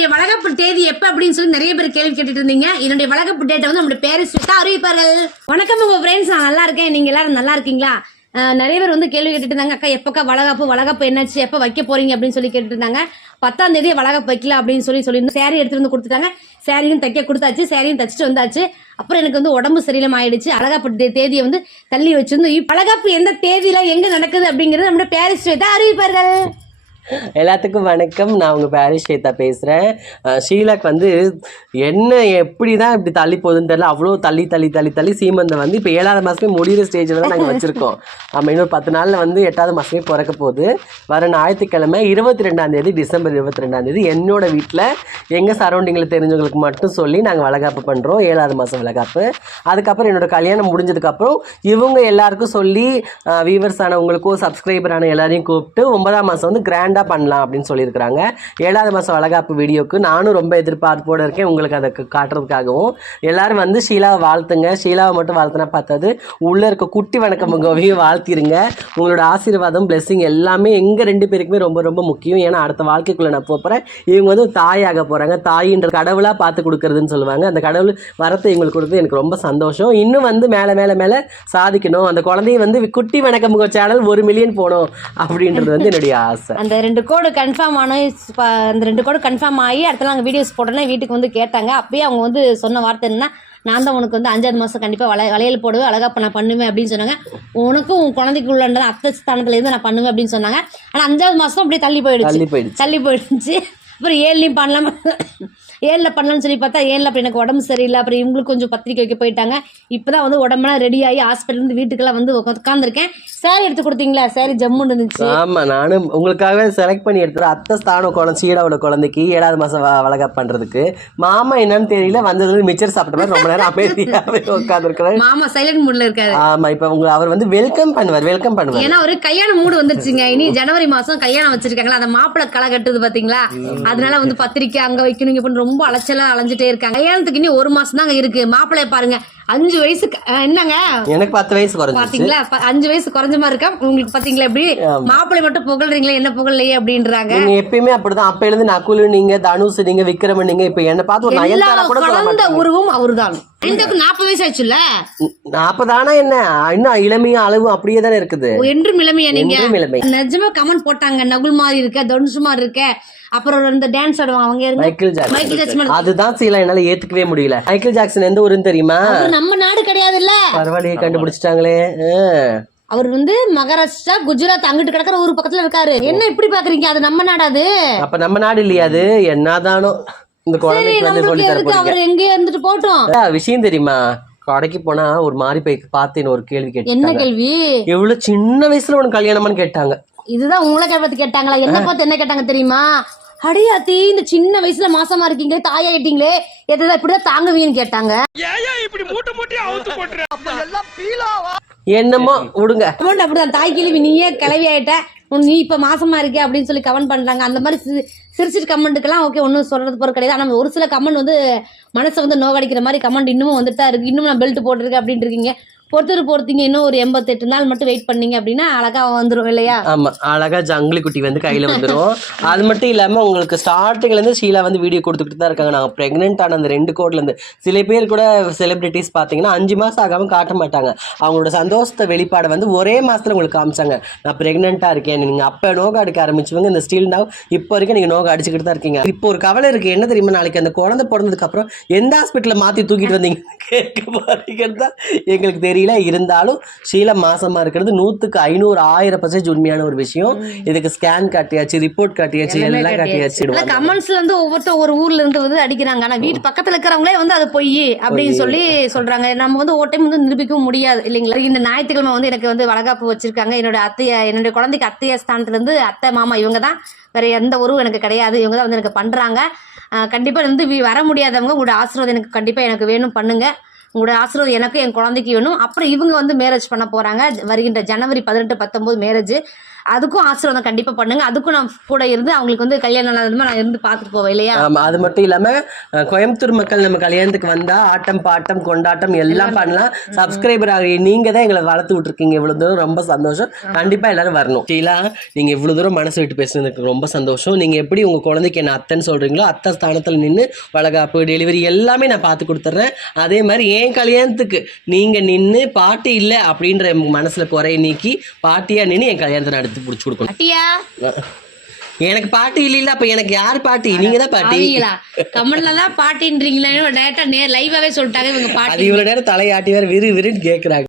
என்னுடைய வழக்கப்பு தேதி எப்ப அப்படின்னு சொல்லி நிறைய பேர் கேள்வி கேட்டுட்டு இருந்தீங்க. என்னுடைய வழக்கப்பு டேட்டை வந்து நம்மளுடைய பேரண்ட்ஸ் தான் அறிவிப்பார்கள். வணக்கம் உங்க ஃப்ரெண்ட்ஸ் நான் நல்லா இருக்கேன். நீங்க எல்லாரும் நல்லா இருக்கீங்களா? நிறைய பேர் வந்து கேள்வி கேட்டுட்டு இருந்தாங்க அக்கா எப்பக்கா வளகாப்பு வளகாப்பு என்னாச்சு? எப்ப வைக்க போறீங்க? அப்படின்னு சொல்லி கேட்டுட்டு இருந்தாங்க. பத்தாம் தேதி வளகாப்பு வைக்கல அப்படின்னு சொல்லி சொல்லி சேரீ எடுத்துட்டு வந்து கொடுத்துட்டாங்க. சேரீயும் தைக்க கொடுத்தாச்சு. சேரீயும் தைச்சிட்டு வந்தாச்சு. அப்புறம் எனக்கு வந்து உடம்பு சரியில்லாம ஆயிடுச்சு. அழகாப்பு தே- தேதியை வந்து தள்ளி வச்சிருந்தோம். இப்ப அழகாப்பு எந்த தேதியில எங்க நடக்குது அப்படிங்கறது நம்ம பேரிஸ் தான் அறிவிப்பார்கள். எல்லாத்துக்கும் வணக்கம். நான் உங்கள் பாரிஸ் ஷேதா பேசுகிறேன் ஷீலாக் வந்து என்ன எப்படி தான் இப்படி தள்ளி போகுதுன்னு தெரியல. அவ்வளோ தள்ளி தள்ளி தள்ளி தள்ளி சீமந்தை வந்து இப்போ ஏழாவது மாதமே முடிகிற ஸ்டேஜில் தான் நாங்கள் வச்சுருக்கோம். ஆமாம் இன்னொரு பத்து நாளில் வந்து எட்டாவது மாதமே பிறக்க போகுது. வர ஞாயிற்றுக்கிழமை இருபத்தி ரெண்டாந்தேதி டிசம்பர் இருபத்தி ரெண்டாந்தேதி என்னோடய என்னோட வீட்டில் எங்கள் சரௌண்டிங்கில் தெரிஞ்சவங்களுக்கு மட்டும் சொல்லி நாங்கள் வளகாப்பு பண்ணுறோம் ஏழாவது மாதம் வளகாப்பு. அதுக்கப்புறம் என்னோடய கல்யாணம் முடிஞ்சதுக்கப்புறம் இவங்க எல்லாருக்கும் சொல்லி வீவர்ஸ் ஆனவங்களுக்கும் சப்ஸ்கிரைபர் ஆன எல்லாரையும் கூப்பிட்டு ஒன்பதாம் மாதம் வந்து கிராண்ட் கிராண்டாக பண்ணலாம் அப்படின்னு சொல்லியிருக்கிறாங்க. ஏழாவது மாதம் வளகாப்பு வீடியோக்கு நானும் ரொம்ப எதிர்பார்ப்போடு இருக்கேன். உங்களுக்கு அதை காட்டுறதுக்காகவும். எல்லாரும் வந்து ஷீலாவை வாழ்த்துங்க. ஷீலாவை மட்டும் வாழ்த்துனா பார்த்தது. உள்ளே இருக்க குட்டி வணக்கம் கோவையும் வாழ்த்திருங்க. உங்களோட ஆசீர்வாதம் blessing எல்லாமே எங்கள் ரெண்டு பேருக்குமே ரொம்ப ரொம்ப முக்கியம். ஏன்னா அடுத்த வாழ்க்கைக்குள்ளே நான் போகிறேன் இவங்க வந்து தாயாக போகிறாங்க தாயின்ற கடவுளாக பார்த்து கொடுக்குறதுன்னு சொல்லுவாங்க. அந்த கடவுள் வரத்தை எங்களுக்கு கொடுத்து எனக்கு ரொம்ப சந்தோஷம். இன்னும் வந்து மேலே மேலே மேலே சாதிக்கணும். அந்த குழந்தைய வந்து குட்டி வணக்கம் சேனல் ஒரு மில்லியன் போகணும் அப்படின்றது வந்து என்னுடைய ஆசை. அந்த ரெண்டு கோடு கன்ஃபார்ம் ஆன இப்ப அந்த ரெண்டு கோடு கன்ஃபார்ம் ஆகி அடுத்த நாங்கள் வீடியோஸ் போட்டோன்னே வீட்டுக்கு வந்து கேட்டாங்க. அப்பயே அவங்க வந்து சொன்ன வார்த்தை என்னன்னா நான் தான் உனக்கு வந்து அஞ்சாவது மாதம் கண்டிப்பாக வள வளையல் போடுவேன் அழகா நான் பண்ணுவேன் அப்படின்னு சொன்னாங்க. உனக்கும் உன் குழந்தைக்கு உள்ள அத்தை ஸ்தானத்துலேருந்து நான் பண்ணுவேன் அப்படின்னு சொன்னாங்க. ஆனால் அஞ்சாவது மாதம் அப்படியே தள்ளி போயிடுச்சு. தள்ளி போயிடுச்சு. அப்புறம் ஏழுலையும் பண்ணலாம்? ஏழில் பண்ணலாம்னு சொல்லி பார்த்தா ஏழில் அப்புறம் எனக்கு உடம்பு சரியில்லை? அப்புறம் இவங்களுக்கு கொஞ்சம் பத்திரிக்கை வைக்க போயிட்டாங்க. இப்போ தான் வந்து உடம்புலாம் ரெடி ஆகி ஹாஸ்பிட்டல் வீட்டுக்கெல்லாம் வந்து உட்காந்துருக்கேன் சாரி எடுத்து கொடுத்தீங்களா? சாரி ஜம்முன்னு இருந்துச்சு. ஆமா நானும் உங்களுக்காகவே செலக்ட் பண்ணி எடுத்துறேன் அத்தை ஸ்தானம் குழந்தை சீடாவோட குழந்தைக்கு ஏழாவது மாசம் வ வளகாப் பண்றதுக்கு. மாமா என்னன்னு தெரியல வந்ததுல மிச்சர் சாப்பிட்ட மாதிரி ரொம்ப நேரம் அமைதியாவே உட்காந்துருக்கிறாரு மாமா சைலண்ட் மூட்ல இருக்காரு. ஆமா இப்ப உங்க அவர் வந்து வெல்கம் பண்ணுவார் வெல்கம் பண்ணுவார். ஏன்னா ஒரு கல்யாண மூடு வந்துருச்சுங்க. இனி ஜனவரி மாசம் கல்யாணம் வச்சிருக்காங்களா? அந்த மாப்பிள்ளை களை கட்டுது பாத்தீங்களா? அதனால வந்து பத்திரிக்கை அங்க வைக்கணும் இங்க பண்ணணும் ரொம்ப அலைச்சலா அலைஞ்சிட்டே இருக்காங்க. கல்யாணத்துக்கு இன்னும் ஒரு மாசம் தாங்க இருக்கு. மாப்பிள்ளைய பாருங்க. அஞ்சு வயசுக்கு என்னங்க? எனக்கு பத்து வயசு குறைஞ்சிருச்சு. பாத்தீங்களா? அஞ்சு வயசு குறைஞ்ச மாதிரி இருக்கா? உங்களுக்கு பாத்தீங்களா எப்படி? மாப்பிள்ளை மட்டும் புகழ்றீங்களா என்ன புகழ்லையே அப்படின்றாங்க. நீங்க எப்பயுமே அப்படிதான். அப்ப இருந்து நகுலு நீங்க தனுஷ் நீங்க விக்ரமன் நீங்க இப்ப என்ன பார்த்து ஒரு நயன்தாரா கூட குழந்தை உருவம் அவர்தான். எனக்கு நாற்பது வயசு ஆச்சுல்ல நாற்பதானா என்ன? இன்னும் இளமையும் அளவும் அப்படியே தானே இருக்குது. என்றும் இளமையா நீங்க? நிஜமா கமெண்ட் போட்டாங்க. நகுல் மாதிரி இருக்க தனுஷ் மாதிரி இருக்க. அப்புறம் இந்த டான்ஸ் ஆடுவாங்க. அவங்க மைக்கேல் ஜாக்சன் அதுதான் சீலா என்னால ஏத்துக்கவே முடியல. மைக்கேல் ஜாக்சன் எந்த ஊருன்னு தெரியுமா? நம்ம நாடு கிடையாதுல்ல? பரவாயில்லையே கண்டுபிடிச்சிட்டாங்களே. அவர் வந்து மகாராஷ்டிரா குஜராத் அங்கிட்டு கிடக்குற ஊர் பக்கத்துல இருக்காரு. என்ன இப்படி பாக்குறீங்க? அது நம்ம நாடா அது. அப்ப நம்ம நாடு இல்லையா அது? என்னதானோ? இந்த குழந்தைக்கு வந்து சொல்லி தர அவர் எங்கேயே இருந்துட்டு போட்டோம் விஷயம் தெரியுமா? கடைக்கு போனா ஒரு மாறி போய் பார்த்தேன்னு ஒரு கேள்வி என்ன கேட்டாங்க கேள்வி? எவ்வளவு சின்ன வயசுல உனக்கு கல்யாணமான்னு கேட்டாங்க. இதுதான் உங்களை பார்த்து கேட்டாங்களா? என்ன பார்த்து என்ன கேட்டாங்க தெரியுமா? அடியாத்தி இந்த சின்ன வயசுல மாசமா இருக்கீங்களே தாயாயிட்டீங்களே எதாவது இப்படிதான் தாங்குவீங்கன்னு கேட்டாங்க. என்னமோ விடுங்க கமெண்ட் அப்படிதான் தாய் கிழவி நீயே கிளவி ஆயிட்ட நீ இப்ப மாசமா இருக்க அப்படின்னு சொல்லி கமெண்ட் பண்றாங்க. அந்த மாதிரி சி- சிரிச்சிட்டு கமெண்ட்டுக்கெல்லாம் ஓகே ஒன்றும் சொல்றது போற கிடையாது. ஆனா ஒரு சில கமெண்ட் வந்து மனசை வந்து நோகடிக்கிற மாதிரி கமெண்ட் இன்னமும் வந்துட்டு தான் இருக்கு. இன்னும் நான் பெல்ட் போட்டிருக்கேன் அப்படின்னு இருக்கீங்க. பொறுத்தர் பொறுத்தீங்க இன்னும் ஒரு எண்பத்தெட்டு நாள் மட்டும் வெயிட் பண்ணீங்க அப்படின்னா அழகா வந்துடும் இல்லையா? ஆமா அழகா ஜங்கிலி குட்டி வந்து கையில வந்துடும் அது மட்டும் இல்லாம உங்களுக்கு ஸ்டார்டிங்ல இருந்து ஷீலா வந்து வீடியோ கொடுத்துக்கிட்டு தான் இருக்காங்க. நாங்க பிரெக்னென்ட் ஆன அந்த ரெண்டு கோட்ல இருந்து. சில பேர் கூட செலிபிரிட்டிஸ் பாத்தீங்கன்னா அஞ்சு மாசம் ஆகாம காட்ட மாட்டாங்க. அவங்களோட சந்தோஷத்தை வெளிப்பாடை வந்து ஒரே மாசத்துல உங்களுக்கு காமிச்சாங்க. நான் பிரெக்னெண்டா இருக்கேன். நீங்க அப்ப நோக அடிக்க ஆரம்பிச்சவங்க இந்த ஸ்டீல் நாவ் இப்போ வரைக்கும் நீங்க நோக அடிச்சுக்கிட்டு தான் இருக்கீங்க. இப்போ ஒரு கவலை இருக்கு. என்ன தெரியுமா நாளைக்கு அந்த குழந்தை பிறந்ததுக்கு அப்புறம் எந்த ஹாஸ்பிட்டல மாத்தி தூக்கிட்டு வந்தீங்க கேட்க போறீங்கன்னு தான் எங்களுக்கு தெரியல இருந்தாலும் ஷீலா மாசமா இருக்கிறது. நூத்துக்கு ஐநூறு ஆயிரம் பர்சன்ட் உண்மையான ஒரு விஷயம். இதுக்கு ஸ்கேன் காட்டியாச்சு ரிப்போர்ட் காட்டியாச்சு எல்லாம் காட்டியாச்சு. கமெண்ட்ஸ்ல இருந்து ஒவ்வொருத்தர் ஒரு ஊர்ல இருந்து வந்து அடிக்கிறாங்க. ஆனா வீட்டு பக்கத்துல இருக்கிறவங்களே வந்து அது பொய் அப்படின்னு சொல்லி சொல்றாங்க. நம்ம வந்து ஒரு டைம் வந்து நிரூபிக்கவும் முடியாது இல்லைங்களா? இந்த ஞாயிற்றுக்கிழமை வந்து எனக்கு வந்து வளகாப்பு வச்சிருக்காங்க. என்னோட அத்தைய என்னுடைய குழந்தைக்கு அத்தைய ஸ்தானத்துல இருந்து அத்தை மாமா இவங்க தான் வேற எந்த உறவும் எனக்கு கிடையாது. இவங்க தான் வந்து எனக்கு பண்றாங்க. கண்டிப்பா வந்து வர முடியாதவங்க உங்களோட ஆசீர்வாதம் எனக்கு கண்டிப்பா எனக்கு வேணும். பண்ணுங்க. உங்களோட ஆசீர்வாதம் எனக்கும் என் குழந்தைக்கு வேணும். அப்புறம் இவங்க வந்து மேரேஜ் பண்ண போறாங்க. வருகின்ற ஜனவரி பதினெட்டு பத்தொன்பது மேரேஜ் அதுக்கும் ஆசீர்வாதம் கண்டிப்பா பண்ணுங்க. அதுக்கும் நான் கூட இருந்து அவங்களுக்கு வந்து கல்யாணம் நல்லதுமா நான் இருந்து பார்த்துட்டு போவேன் இல்லையா? ஆமா அது மட்டும் இல்லாம கோயம்புத்தூர் மக்கள் நம்ம கல்யாணத்துக்கு வந்தா ஆட்டம் பாட்டம் கொண்டாட்டம் எல்லாம் பண்ணலாம். சப்ஸ்கிரைபர் ஆகி நீங்க தான் எங்களை வளர்த்து விட்டுருக்கீங்க. இவ்வளவு தூரம் ரொம்ப சந்தோஷம். கண்டிப்பா எல்லாரும் வரணும். ஷீலா நீங்க இவ்வளவு தூரம் மனசு விட்டு பேசுனதுக்கு ரொம்ப சந்தோஷம். நீங்க எப்படி உங்க குழந்தைக்கு என்ன அத்தைன்னு சொல்றீங்களோ அத்தை ஸ்தானத்துல நின்று வளகாப்பு டெலிவரி எல்லாமே நான் பார்த்து கொடுத்துட்றேன் அதே மாதிரி என் கல்யாணத்துக்கு நீங்க நின்று பாட்டி இல்லை அப்படின்ற மனசுல குறைய நீக்கி பாட்டியா நின்று என் கல்யாணத்தை நடத்தி பிடிச்சி கொடுக்கணும். எனக்கு பாட்டி இல்ல அப்ப எனக்கு யார் பாட்டி? நீங்க தான் பாட்டி. கமெண்ட்ல தான் பாட்டின்றீங்களா டேரக்டா நே லைவாவே சொல்லிட்டாங்க இவங்க பாட்டி அது இவ்வளவு நேரம் தலையாட்டி வேற விறு விறுன்னு கேக்குறாங்க.